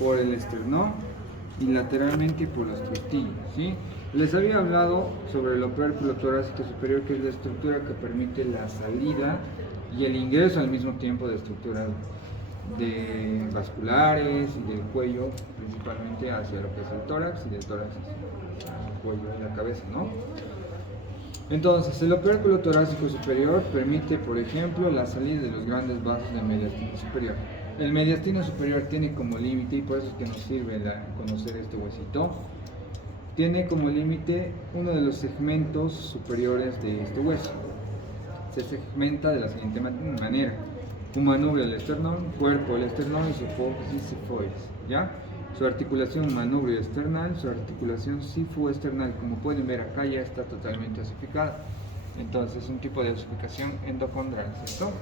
por el esternón y lateralmente por las costillas, ¿sí? Les había hablado sobre el opérculo torácico superior, que es la estructura que permite la salida y el ingreso al mismo tiempo de estructuras de vasculares y del cuello, principalmente hacia lo que es el tórax y del tórax hacia el cuello y la cabeza, ¿no? Entonces, el opérculo torácico superior permite, por ejemplo, la salida de los grandes vasos del mediastino superior. El mediastino superior tiene como límite, y por eso es que nos sirve conocer este huesito, tiene como límite uno de los segmentos superiores de este hueso. Se segmenta de la siguiente manera: un manubrio del esternón, cuerpo del esternón y su hipófisis sifoides, ¿ya? Su articulación manubrio external, su articulación sifoesternal, como pueden ver acá ya está totalmente osificada. Entonces es un tipo de osificación endocondral, ¿cierto?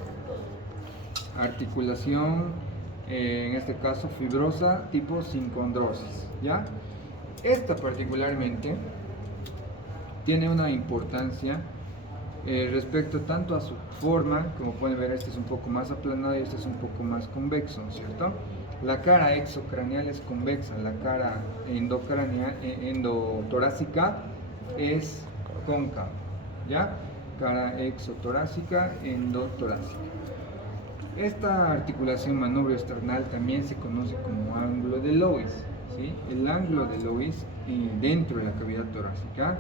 Articulación, en este caso fibrosa, tipo sincondrosis, ¿ya? Esta particularmente tiene una importancia respecto tanto a su forma, como pueden ver, este es un poco más aplanado y este es un poco más convexo, ¿cierto? La cara exocraneal es convexa, la cara endotorácica es cóncava, ¿ya? Cara exotorácica, endotorácica. Esta articulación manubrio external también se conoce como ángulo de Lois, ¿sí? El ángulo de Lois dentro de la cavidad torácica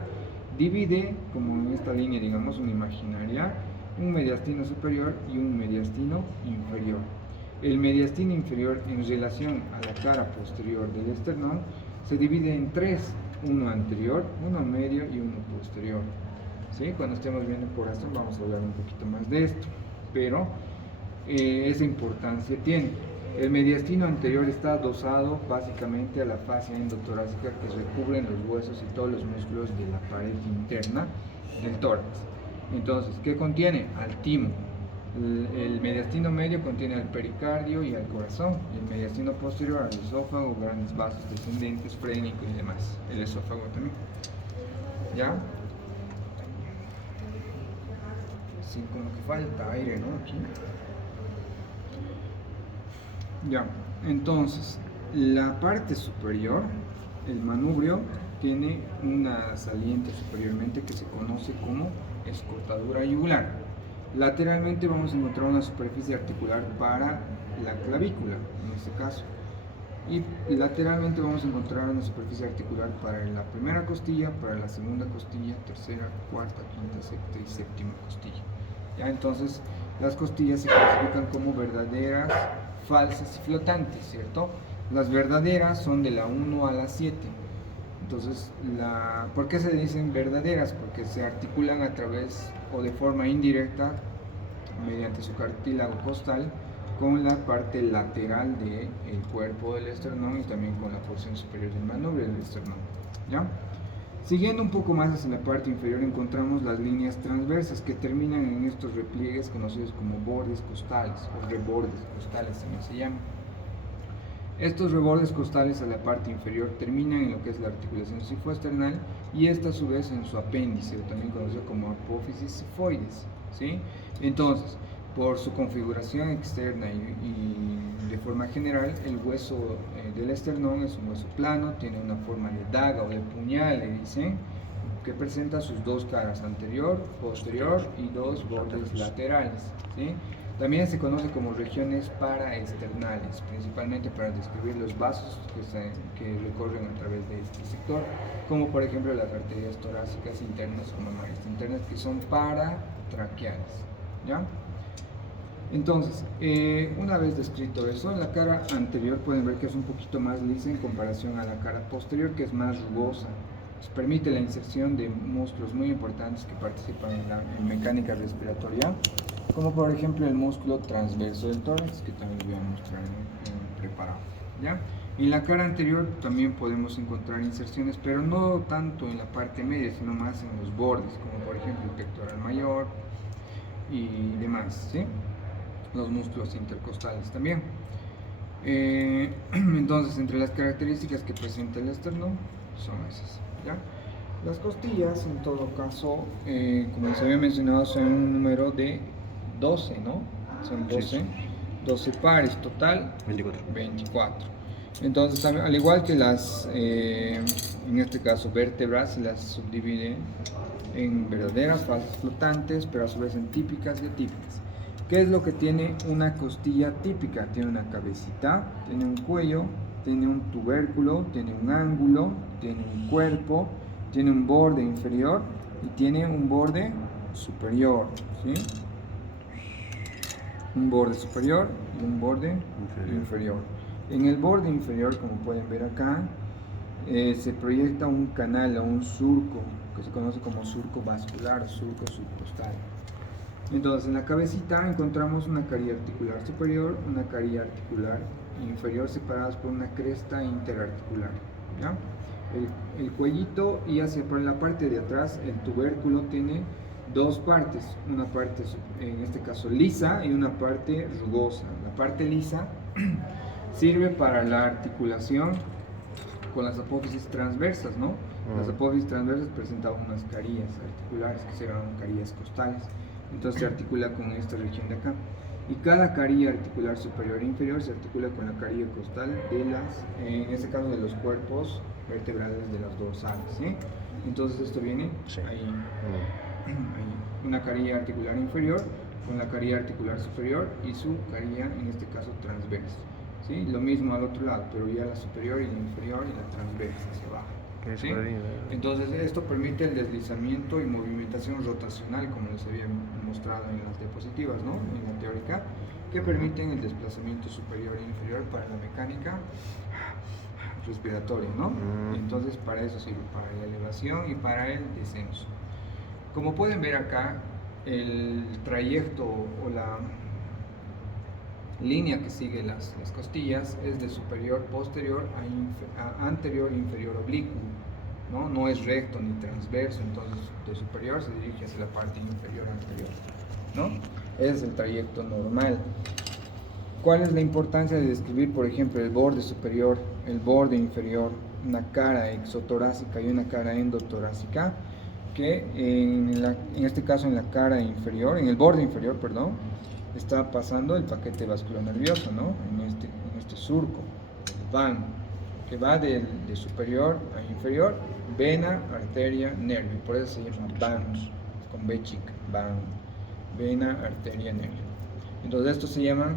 divide, como en esta línea, digamos, una imaginaria, un mediastino superior y un mediastino inferior. El mediastino inferior, en relación a la cara posterior del esternón, se divide en tres: uno anterior, uno medio y uno posterior, ¿sí? Cuando estemos viendo el corazón vamos a hablar un poquito más de esto, pero esa importancia tiene. El mediastino anterior está adosado básicamente a la fascia endotorácica, que recubren los huesos y todos los músculos de la pared interna del tórax. Entonces, ¿qué contiene? Al timo. El mediastino medio contiene al pericardio y al corazón, y el mediastino posterior al esófago, grandes vasos descendentes, frénico y demás. El esófago también. ¿Ya? Sí, como que falta aire, ¿no? Aquí. Ya, entonces, la parte superior, el manubrio, tiene una saliente superiormente que se conoce como escotadura yugular. Lateralmente vamos a encontrar una superficie articular para la clavícula, en este caso. Y lateralmente vamos a encontrar una superficie articular para la primera costilla, para la segunda costilla, tercera, cuarta, quinta, sexta y séptima costilla. ¿Ya? Entonces, las costillas se clasifican como verdaderas, falsas y flotantes, ¿cierto? Las verdaderas son de la 1 a la 7. Entonces, ¿por qué se dicen verdaderas? Porque se articulan a través o de forma indirecta mediante su cartílago costal con la parte lateral del cuerpo del esternón y también con la porción superior del manubrio del esternón, ¿ya? Siguiendo un poco más hacia la parte inferior encontramos las líneas transversas que terminan en estos repliegues conocidos como bordes costales o rebordes costales también se llaman. Estos rebordes costales a la parte inferior terminan en lo que es la articulación sifoesternal y esta a su vez en su apéndice, también conocido como apófisis sifoides, ¿sí? Entonces, por su configuración externa y de forma general, el hueso del esternón es un hueso plano, tiene una forma de daga o de puñal, le dicen, que presenta sus dos caras, anterior, posterior y dos bordes laterales, ¿sí? También se conoce como regiones paraesternales, principalmente para describir los vasos que recorren a través de este sector, como por ejemplo las arterias torácicas internas o mamarias internas, que son paratraqueales, ¿ya? Entonces, una vez descrito eso, la cara anterior pueden ver que es un poquito más lisa en comparación a la cara posterior, que es más rugosa. Nos permite la inserción de músculos muy importantes que participan en mecánica respiratoria, como por ejemplo el músculo transverso del tórax, que también voy a mostrar en preparado, ¿ya? En la cara anterior también podemos encontrar inserciones, pero no tanto en la parte media, sino más en los bordes, como por ejemplo el pectoral mayor y demás, ¿sí? Los músculos intercostales también. Entonces, entre las características que presenta el esternón son esas, ¿ya? Las costillas, en todo caso, como se había mencionado, son un número de 12, ¿no? Son 12, 12 pares, total 24. Entonces, al igual que en este caso, vértebras, se las subdivide en verdaderas, falsas, flotantes, pero a su vez en típicas y atípicas. ¿Qué es lo que tiene una costilla típica? Tiene una cabecita, tiene un cuello, tiene un tubérculo, tiene un ángulo, tiene un cuerpo, tiene un borde inferior y tiene un borde superior, ¿sí? Un borde superior y un borde inferior. En el borde inferior, como pueden ver acá, se proyecta un canal o un surco que se conoce como surco vascular o surco subcostal. Entonces, en la cabecita encontramos una caría articular superior, una caría articular inferior separadas por una cresta interarticular, ¿ya? El cuellito, y hacia por la parte de atrás el tubérculo tiene dos partes, una parte en este caso lisa y una parte rugosa. La parte lisa sirve para la articulación con las apófisis transversas, ¿no? Las apófisis transversas presentan unas carías articulares que se llaman carías costales. Entonces se articula con esta región de acá. Y cada caría articular superior e inferior se articula con la caría costal en este caso de los cuerpos vertebrales de las dorsales, ¿sí? Entonces esto viene ahí, una caría articular inferior con la caría articular superior y su caría, en este caso, transversa, ¿sí? Lo mismo al otro lado, pero ya la superior y la inferior y la transversa hacia abajo. ¿Sí? Entonces esto permite el deslizamiento y movimentación rotacional, como les había mostrado en las diapositivas, ¿no? En la teórica, que permiten el desplazamiento superior e inferior para la mecánica respiratoria, ¿no? Entonces para eso sirve, para la elevación y para el descenso. Como pueden ver acá, el trayecto o la línea que sigue las costillas es de superior posterior a anterior inferior oblicuo, ¿no? No es recto ni transverso, entonces de superior se dirige hacia la parte inferior anterior, ¿no? Ese es el trayecto normal. ¿Cuál es la importancia de describir, por ejemplo, el borde superior, el borde inferior, una cara exotorácica y una cara endotorácica? Que en este caso en la cara inferior, en el borde inferior, perdón, está pasando el paquete vascular nervioso, ¿no? En este surco, el van, que va de superior a inferior, vena, arteria, nervio, por eso se llama vanos, con B chica, van, vena, arteria, nervio. Entonces estos se llaman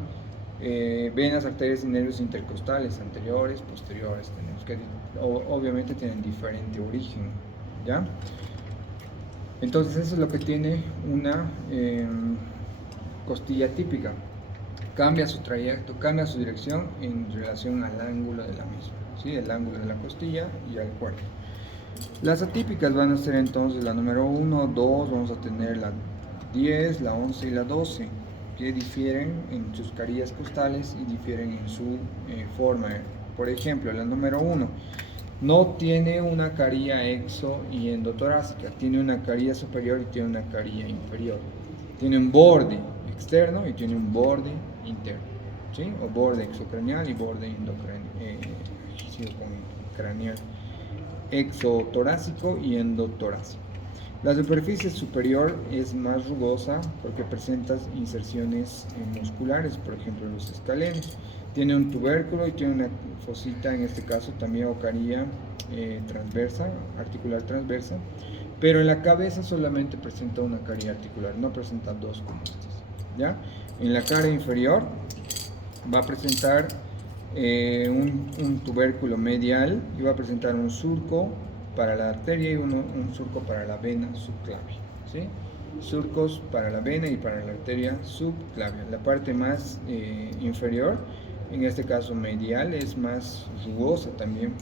venas, arterias y nervios intercostales, anteriores, posteriores, tenemos que obviamente tienen diferente origen, ¿ya? Entonces eso es lo que tiene una costilla típica. Cambia su trayecto, cambia su dirección en relación al ángulo de la misma, ¿sí? El ángulo de la costilla y al cuerpo. Las atípicas van a ser entonces la número 1, 2, vamos a tener la 10, la 11 y la 12, que difieren en sus carillas costales y difieren en su forma. Por ejemplo, la número 1 no tiene una carilla exo y endotorácica, tiene una carilla superior y tiene una carilla inferior. Tiene un borde externo y tiene un borde interno, ¿sí? O borde exocraneal y borde craneal, exotorácico y endotorácico. La superficie superior es más rugosa porque presenta inserciones musculares, por ejemplo los escalenos. Tiene un tubérculo y tiene una fosita, en este caso también o carilla transversa, articular transversa, pero en la cabeza solamente presenta una carilla articular, no presenta dos como estas, ¿ya? En la cara inferior va a presentar un tubérculo medial y va a presentar un surco para la arteria y un surco para la vena subclavia, ¿sí? Surcos para la vena y para la arteria subclavia. La parte más inferior, en este caso medial, es más rugosa también.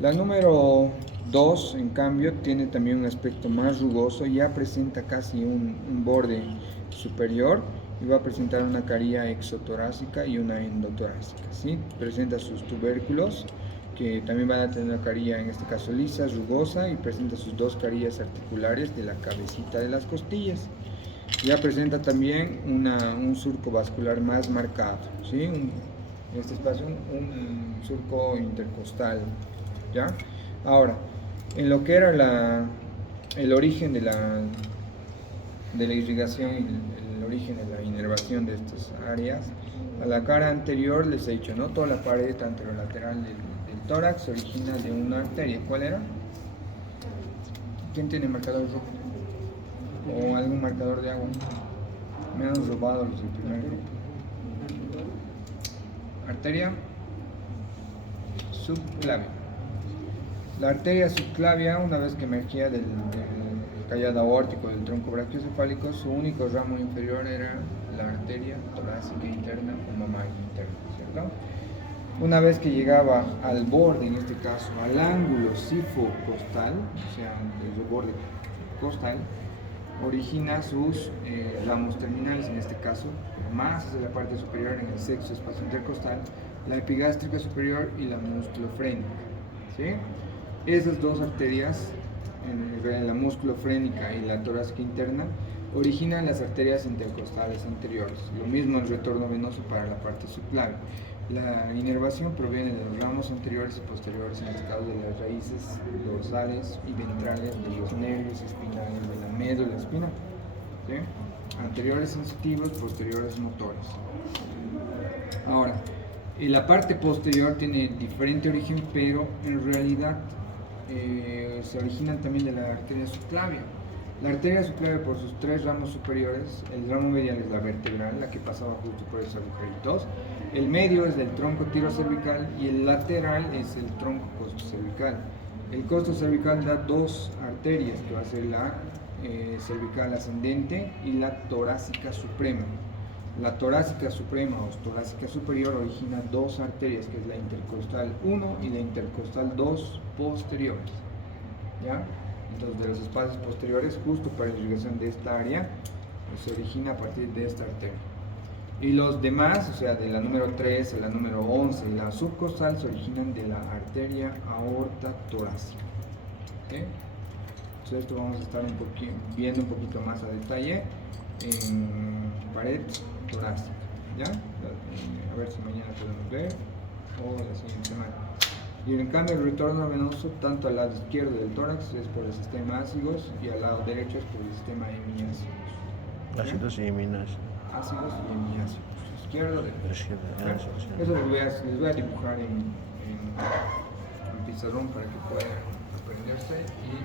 La número 2, en cambio, tiene también un aspecto más rugoso, ya presenta casi un borde superior y va a presentar una carilla exotorácica y una endotorácica, ¿sí? Presenta sus tubérculos, que también van a tener una carilla, en este caso lisa, rugosa, y presenta sus dos carillas articulares de la cabecita de las costillas. Ya presenta también un surco vascular más marcado, ¿sí? En este espacio un surco intercostal, ¿ya? Ahora, en lo que era el origen de la irrigación y el origen de la inervación de estas áreas, A la cara anterior les he dicho, ¿no? Toda la pared anterolateral del tórax se origina de una arteria. ¿Cuál era? ¿Quién tiene marcador rojo? ¿O algún marcador de agua? Me han robado los del primer grupo. Arteria subclavia. La arteria subclavia, una vez que emergía del callado aórtico del tronco brachiocefálico, su único ramo inferior era la arteria torácica interna o mamaria interna, ¿cierto? Una vez que llegaba al borde, en este caso al ángulo sifocostal, o sea, el borde costal, origina sus ramos terminales, en este caso, más hacia la parte superior en el sexto espacio intercostal, la epigástrica superior y la musculofrénica, ¿sí? Esas dos arterias, la musculofrénica y la torácica interna, originan las arterias intercostales anteriores. Lo mismo el retorno venoso para la parte subclavia. La inervación proviene de los ramos anteriores y posteriores, en el caso de las raíces dorsales y ventrales de los nervios espinales de la médula espinal, ¿sí? Anteriores sensitivos, posteriores motores. Ahora, la parte posterior tiene diferente origen, pero en realidad se originan también de la arteria subclavia. La arteria subclavia, por sus tres ramos superiores, el ramo medial es la vertebral, la que pasaba justo por esos agujeritos, el medio es del tronco tirocervical y el lateral es el tronco costocervical. El costocervical da dos arterias, que va a ser la cervical ascendente y la torácica suprema. La torácica suprema o torácica superior origina dos arterias, que es la intercostal 1 y la intercostal 2 posteriores, ¿ya? Entonces, de los espacios posteriores, justo para la irrigación de esta área, pues, se origina a partir de esta arteria. Y los demás, o sea, de la número 3 a la número 11, la subcostal, se originan de la arteria aorta torácica, ¿okay? Entonces, esto vamos a estar viendo un poquito más a detalle en pared torácica, ¿ya? A ver si mañana podemos ver, o la siguiente semana. Y en cambio el retorno venoso, tanto al lado izquierdo del tórax es por el sistema ácidos y al lado derecho es por el sistema hemiácidos. Ácidos y hemiácidos. Ácidos y hemiácidos. Izquierdo, derecho. Eso les voy a dibujar en pizarrón para que puedan aprenderse y